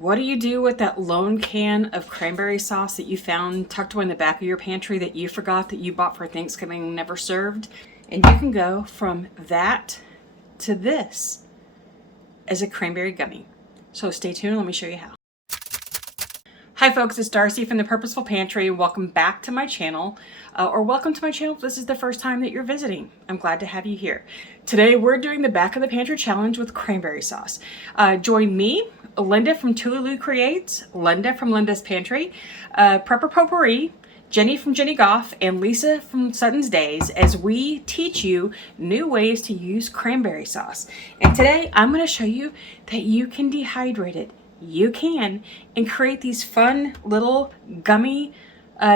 What do you do with that lone can of cranberry sauce that you found tucked away in the back of your pantry that you forgot that you bought for Thanksgiving and never served? And you can go from that to this as a cranberry gummy. So stay tuned and let me show you how. Hi folks, it's Darcy from the Purposeful Pantry. Welcome back to my channel, or welcome to my channel if this is the first time that you're visiting. I'm glad to have you here. Today we're doing the back of the pantry challenge with cranberry sauce. Join me, Linda from Tululu Creates, Linda from Linda's Pantry, Prepper Potpourri, Jenny from Jenny Goff, and Lisa from Sutton's Days as we teach you new ways to use cranberry sauce. And today I'm going to show you that you can dehydrate it. You can, and create these fun little gummy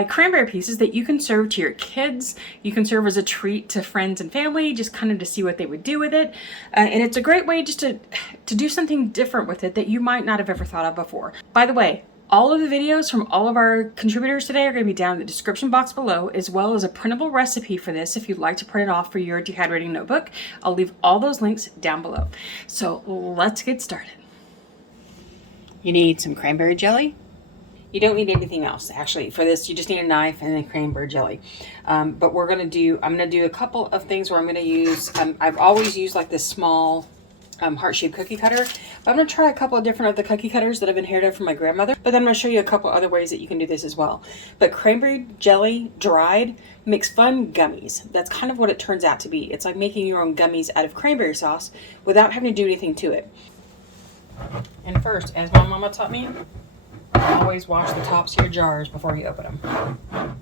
cranberry pieces that you can serve to your kids. You can serve as a treat to friends and family, just kind of to see what they would do with it. And it's a great way just to do something different with it that you might not have ever thought of before. By the way, all of the videos from all of our contributors today are going to be down in the description box below, as well as a printable recipe for this if you'd like to print it off for your dehydrating notebook. I'll leave all those links down below. So let's get started. You need some cranberry jelly. You don't need anything else. Actually, for this, you just need a knife and then cranberry jelly. But I'm going to do a couple of things where I'm going to use, I've always used like this small heart-shaped cookie cutter. But I'm going to try a couple of different of the cookie cutters that I've inherited from my grandmother. But then I'm going to show you a couple other ways that you can do this as well. But cranberry jelly dried makes fun gummies. That's kind of what it turns out to be. It's like making your own gummies out of cranberry sauce without having to do anything to it. And first, as my mama taught me, always wash the tops of your jars before you open them.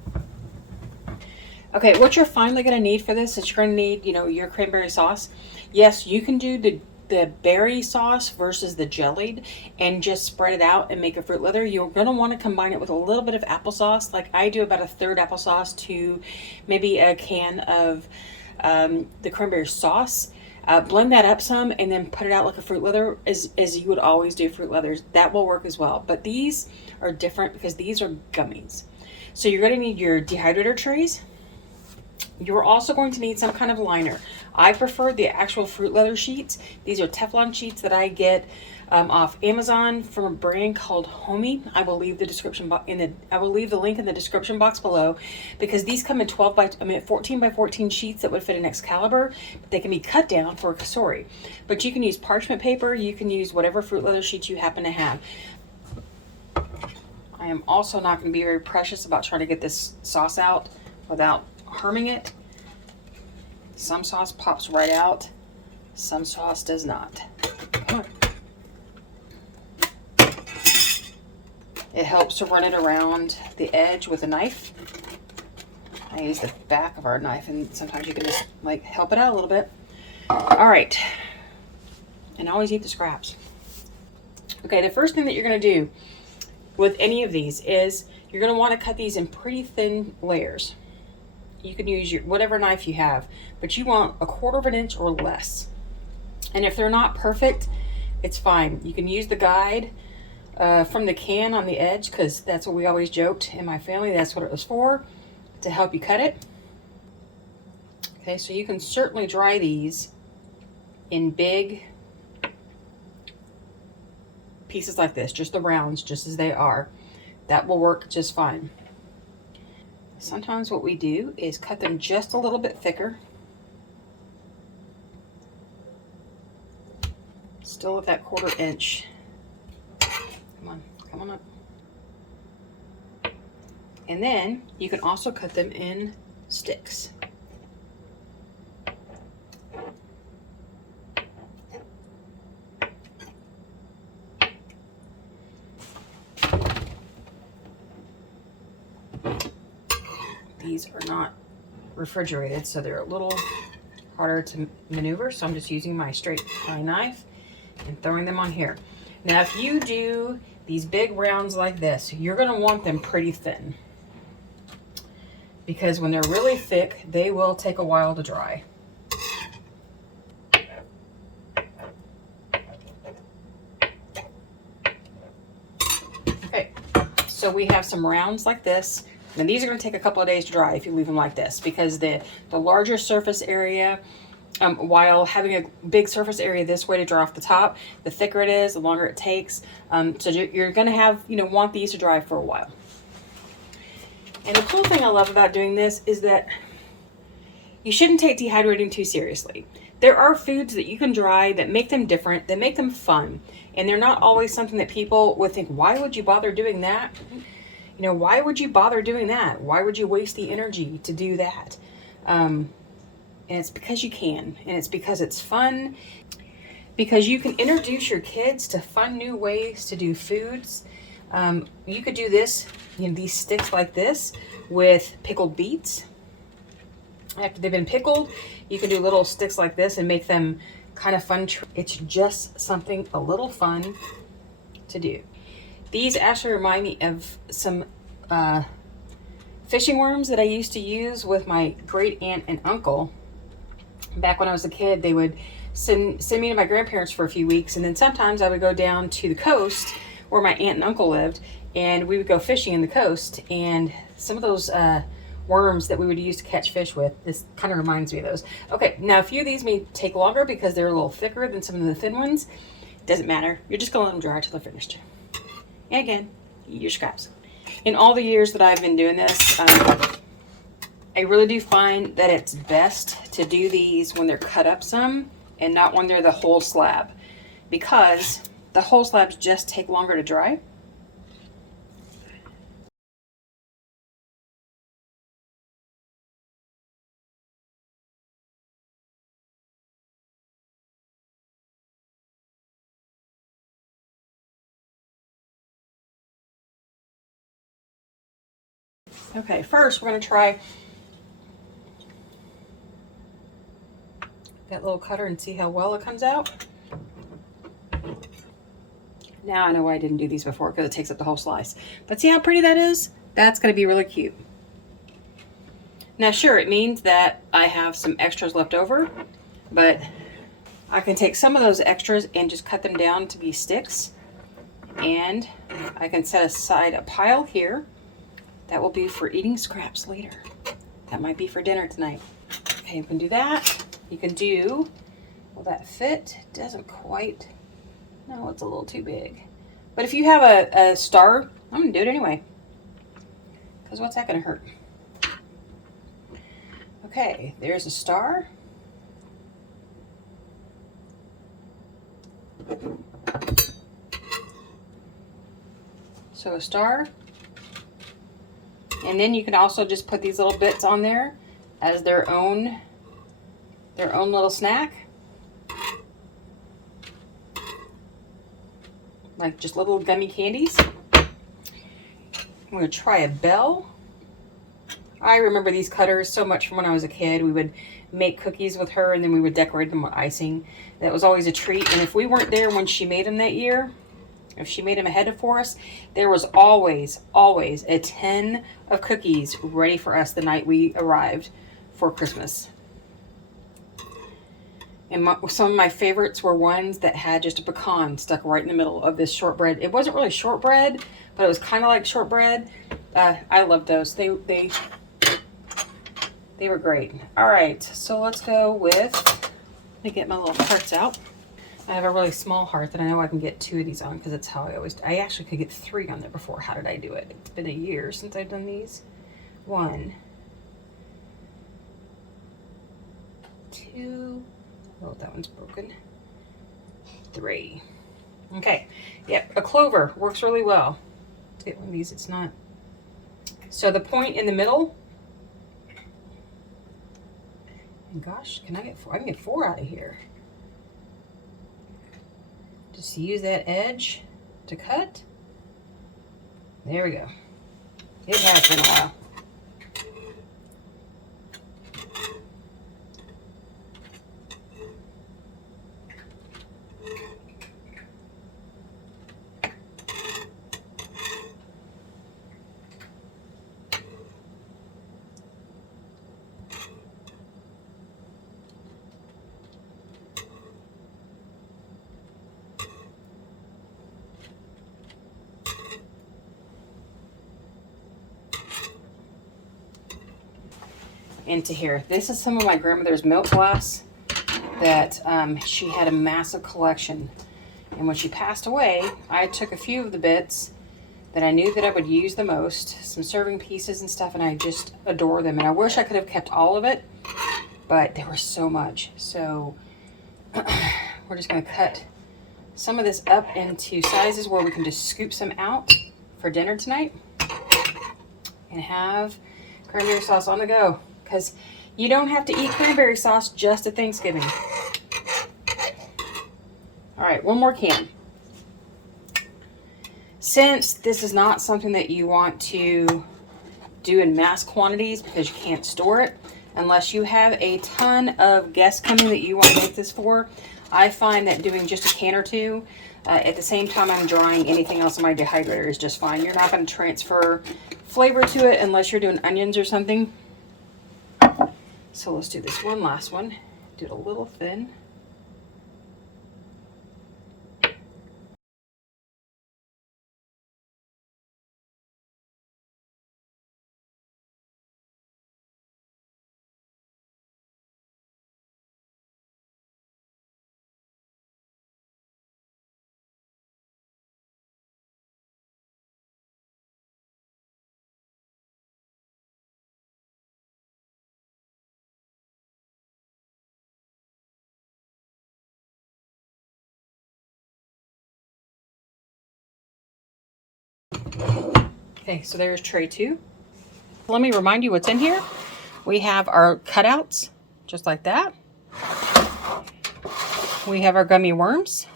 Okay, what you're finally going to need for this is you're going to need, your cranberry sauce. Yes, you can do the berry sauce versus the jellied and just spread it out and make a fruit leather. You're going to want to combine it with a little bit of applesauce. Like I do about a third applesauce to maybe a can of the cranberry sauce. Blend that up some and then put it out like a fruit leather as you would always do fruit leathers. That will work as well. But these are different because these are gummies. So you're going to need your dehydrator trays. You're also going to need some kind of liner. I prefer the actual fruit leather sheets. These are Teflon sheets that I get off Amazon from a brand called HOMEY. I will leave the link in the description box below because these come in 14 by 14 sheets that would fit an Excalibur, but they can be cut down for a Kasori. But you can use parchment paper, you can use whatever fruit leather sheets you happen to have. I am also not going to be very precious about trying to get this sauce out without harming it. Some sauce pops right out, some sauce does not. Come on. It helps to run it around the edge with a knife. I use the back of our knife and sometimes you can just like help it out a little bit. All right. And always eat the scraps. Okay, the first thing that you're going to do with any of these is you're going to want to cut these in pretty thin layers. You can use whatever knife you have, but you want 1/4 of an inch or less. And if they're not perfect, it's fine. You can use the guide from the can on the edge, because that's what we always joked in my family. That's what it was for, to help you cut it. Okay, so you can certainly dry these in big pieces like this, just the rounds, just as they are. That will work just fine. Sometimes what we do is cut them just a little bit thicker. Still at that 1/4 inch. Come on up. And then you can also cut them in sticks. These are not refrigerated, so they're a little harder to maneuver. So I'm just using my straight knife and throwing them on here. Now, if you do these big rounds like this, you're going to want them pretty thin, because when they're really thick, they will take a while to dry. Okay, so we have some rounds like this. And these are going to take a couple of days to dry if you leave them like this, because the larger surface area while having a big surface area this way to dry off the top. The thicker it is, the longer it takes. So you're going to have, want these to dry for a while. And the cool thing I love about doing this is that you shouldn't take dehydrating too seriously. There are foods that you can dry that make them different, that make them fun. And they're not always something that people would think, why would you bother doing that? Why would you bother doing that? Why would you waste the energy to do that? And it's because you can, and it's because it's fun, because you can introduce your kids to fun new ways to do foods. You could do this, these sticks like this with pickled beets. After they've been pickled, you can do little sticks like this and make them kind of fun. It's just something a little fun to do. These actually remind me of some fishing worms that I used to use with my great aunt and uncle. Back when I was a kid, they would send me to my grandparents for a few weeks, and then sometimes I would go down to the coast where my aunt and uncle lived, and we would go fishing in the coast. And some of those worms that we would use to catch fish with, this kind of reminds me of those. Okay, now a few of these may take longer because they're a little thicker than some of the thin ones. Doesn't matter. You're just gonna let them dry till they're finished. And again, your scraps. In all the years that I've been doing this, I really do find that it's best to do these when they're cut up some and not when they're the whole slab, because the whole slabs just take longer to dry. Okay, first we're going to try that little cutter and see how well it comes out. Now I know why I didn't do these before, because it takes up the whole slice. But see how pretty that is? That's going to be really cute. Now sure, it means that I have some extras left over, but I can take some of those extras and just cut them down to be sticks. And I can set aside a pile here that will be for eating scraps later. That might be for dinner tonight. Okay, you can do that. You can do, will that fit? Doesn't quite, no, it's a little too big. But if you have a star, I'm gonna do it anyway, because what's that gonna hurt? Okay, there's a star. So a star. And then you can also just put these little bits on there as their own little snack. Like just little gummy candies. I'm going to try a bell. I remember these cutters so much from when I was a kid. We would make cookies with her and then we would decorate them with icing. That was always a treat. And if we weren't there when she made them that year, if she made them ahead of for us, there was always a tin of cookies ready for us the night we arrived for Christmas. And some of my favorites were ones that had just a pecan stuck right in the middle of this shortbread. It wasn't really shortbread, but it was kind of like shortbread. I loved those. They were great. All right, so let's go with, let me get my little hearts out. I have a really small heart that I know I can get 2 of these on, because that's how I actually could get 3 on there before. How did I do it? It's been a year since I've done these. 1, 2, oh, that one's broken. 3. Okay, yep, a clover works really well. Let's get one of these, it's not. So the point in the middle, and gosh, can I get 4? I can get 4 out of here. Just use that edge to cut. There we go. It has been a while. Into here. This is some of my grandmother's milk glass that she had a massive collection. And when she passed away, I took a few of the bits that I knew that I would use the most, some serving pieces and stuff, and I just adore them. And I wish I could have kept all of it, but there was so much. So we're just going to cut some of this up into sizes where we can just scoop some out for dinner tonight and have cranberry sauce on the go, because you don't have to eat cranberry sauce just at Thanksgiving. All right, one more can. Since this is not something that you want to do in mass quantities because you can't store it unless you have a ton of guests coming that you want to make this for, I find that doing just a can or two at the same time I'm drying anything else in my dehydrator is just fine. You're not going to transfer flavor to it unless you're doing onions or something. So let's do this one last one. Do it a little thin. Okay, so there's tray 2. Let me remind you what's in here. We have our cutouts, just like that. We have our gummy worms.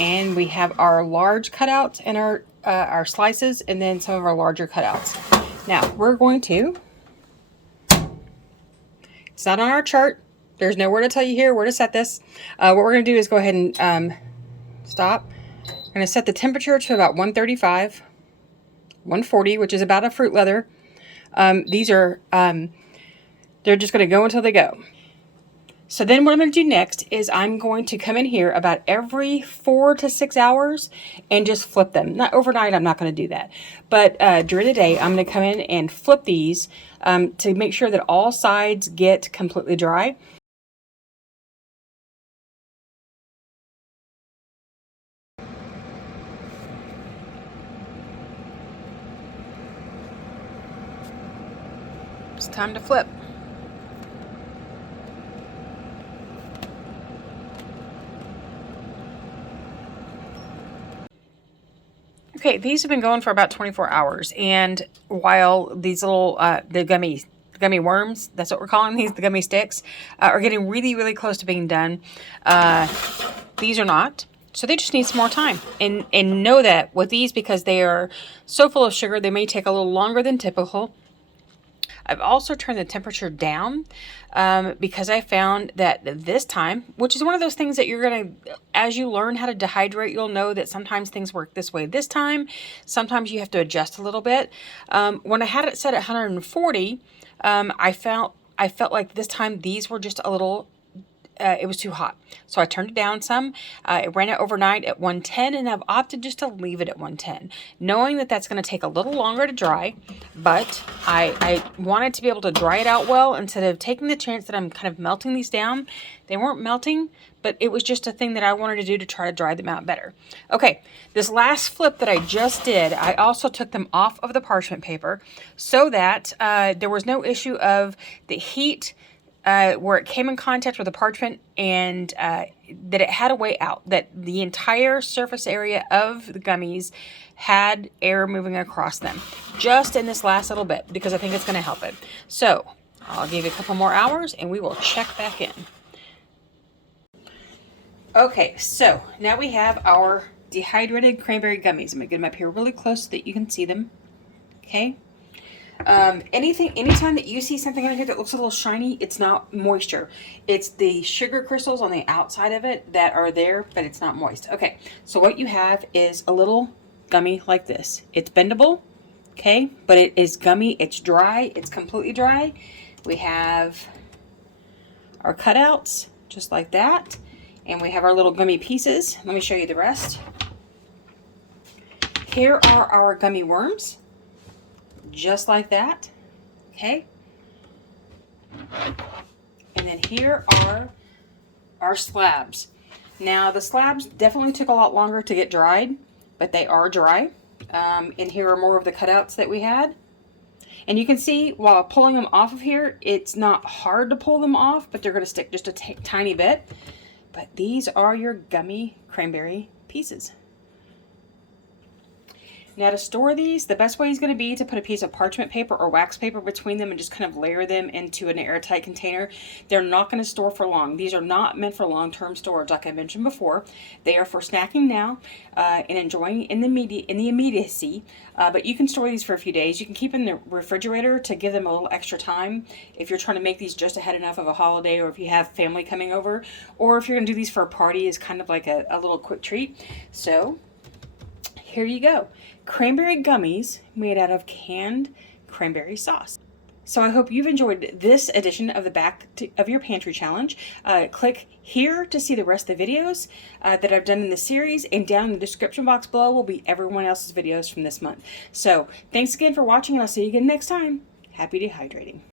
And we have our large cutouts and our slices, and then some of our larger cutouts. Now, we're going to, it's not on our chart. There's nowhere to tell you here where to set this. What we're going to do is go ahead and stop. I'm going to set the temperature to about 135. 140, which is about a fruit leather. These are, they're just going to go until they go. So then what I'm going to do next is I'm going to come in here about every 4 to 6 hours and just flip them. Not overnight, I'm not going to do that. But during the day, I'm going to come in and flip these to make sure that all sides get completely dry. It's time to flip. Okay, these have been going for about 24 hours, and while these little the gummy worms, that's what we're calling these, the gummy sticks, are getting really, really close to being done, these are not. So they just need some more time. And know that with these, because they are so full of sugar, they may take a little longer than typical. I've also turned the temperature down because I found that this time, which is one of those things that you're going to, as you learn how to dehydrate, you'll know that sometimes things work this way this time. Sometimes you have to adjust a little bit. When I had it set at 140, I felt like this time these were just a little, it was too hot. So I turned it down some. I ran it overnight at 110, and I've opted just to leave it at 110, knowing that that's going to take a little longer to dry, but I wanted to be able to dry it out well instead of taking the chance that I'm kind of melting these down. They weren't melting, but it was just a thing that I wanted to do to try to dry them out better. Okay, this last flip that I just did, I also took them off of the parchment paper so that there was no issue of the heat where it came in contact with the parchment, and that it had a way out, that the entire surface area of the gummies had air moving across them, just in this last little bit, because I think it's going to help it. So I'll give you a couple more hours and we will check back in. Okay, so now we have our dehydrated cranberry gummies. I'm going to get them up here really close so that you can see them. Okay. Anytime that you see something on here that looks a little shiny, it's not moisture. It's the sugar crystals on the outside of it that are there, but it's not moist. Okay, so what you have is a little gummy like this. It's bendable, okay, but it is gummy. It's dry. It's completely dry. We have our cutouts, just like that, and we have our little gummy pieces. Let me show you the rest. Here are our gummy worms. Just like that, okay? And And then here are our slabs. Now the slabs definitely took a lot longer to get dried, but they are dry. And here are more of the cutouts that we had. And you can see while pulling them off of here, it's not hard to pull them off, but they're going to stick just a tiny bit. But these are your gummy cranberry pieces. Now to store these, the best way is going to be to put a piece of parchment paper or wax paper between them and just kind of layer them into an airtight container. They're not going to store for long. These are not meant for long-term storage like I mentioned before. They are for snacking now and enjoying in the immediacy. But you can store these for a few days. You can keep in the refrigerator to give them a little extra time if you're trying to make these just ahead enough of a holiday, or if you have family coming over, or if you're going to do these for a party as kind of like a little quick treat. So here you go. Cranberry gummies made out of canned cranberry sauce. So I hope you've enjoyed this edition of the Back of Your Pantry Challenge. Click here to see the rest of the videos that I've done in the series, and down in the description box below will be everyone else's videos from this month. So thanks again for watching, and I'll see you again next time. Happy dehydrating.